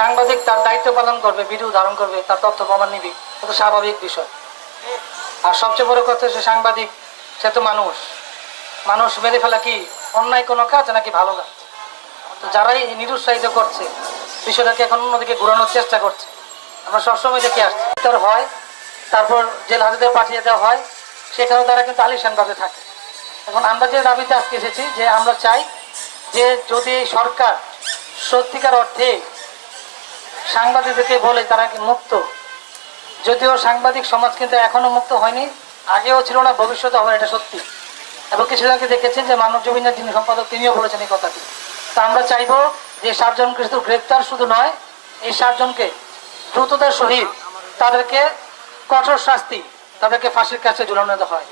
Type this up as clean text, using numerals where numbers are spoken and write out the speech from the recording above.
সাংবাদিক তার দায়িত্ব পালন করবে, ভিডিও ধারণ করবে, তার তথ্য প্রমাণ নিবে, এটা স্বাভাবিক বিষয়। আর সবচেয়ে বড় কথা হচ্ছে সাংবাদিক সে তো মানুষ, মানুষ মেরে ফেলা কি অন্যায় কোনো কাজ নাকি ভালো কাজ? তো যারাই নিরুৎসাহিত করছে বিষয়টাকে এখন অন্যদিকে ঘোরানোর চেষ্টা করছে, আমরা সবসময় দেখে আসছি। তার হয়, তারপর জেল হাজতে পাঠিয়ে দেওয়া হয়, সেখানেও তারা কিন্তু আলিশানভাবে থাকে। এখন আমরা যে দাবিতে আজকে এসেছি যে আমরা চাই যে যদি সরকার সত্যিকার অর্থে সাংবাদিকদেরকে বলে তারা কি মুক্ত, যদিও সাংবাদিক সমাজ কিন্তু এখনো মুক্ত হয়নি, আগেও ছিল না, ভবিষ্যতে হবে, এটা সত্যি। এবং কিছুজনকে দেখেছেন যে মানব জমিনের যিনি সম্পাদক তিনিও বলেছেন এই কথাটি। তা আমরা চাইবো যে 7 জনকে শুধু গ্রেপ্তার শুধু নয়, এই 7 জনকে দ্রুততার সহিত তাদেরকে কঠোর শাস্তি, তাদেরকে ফাঁসির কাছে ঝুলানো হয়।